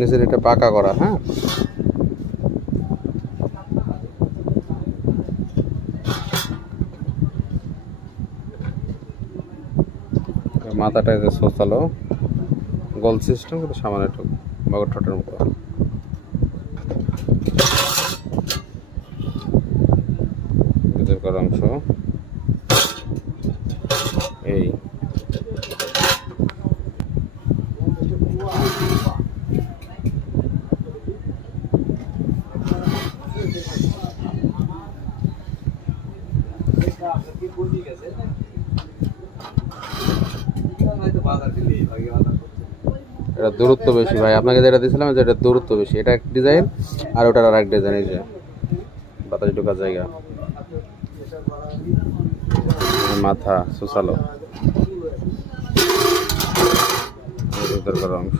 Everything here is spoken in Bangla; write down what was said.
নিচের এটা পাকা করা। হ্যাঁ, মাথাটা যে সোসালো গোল সিস্টেম, কিন্তু সামান্য একটু বগর ঠোঁটের মতো। ভিতরকার অংশ এই এটা দূরত্ব বেশি ভাই, আপনাকে যেটা দিয়েছিলাম যে এটা দূরত্ব বেশি, এটা এক ডিজাইন আর ওটার আর এক ডিজাইন। এই যে বাতাস ঢোকার জায়গা, মাথা সুসালো, ভিতরকার অংশ।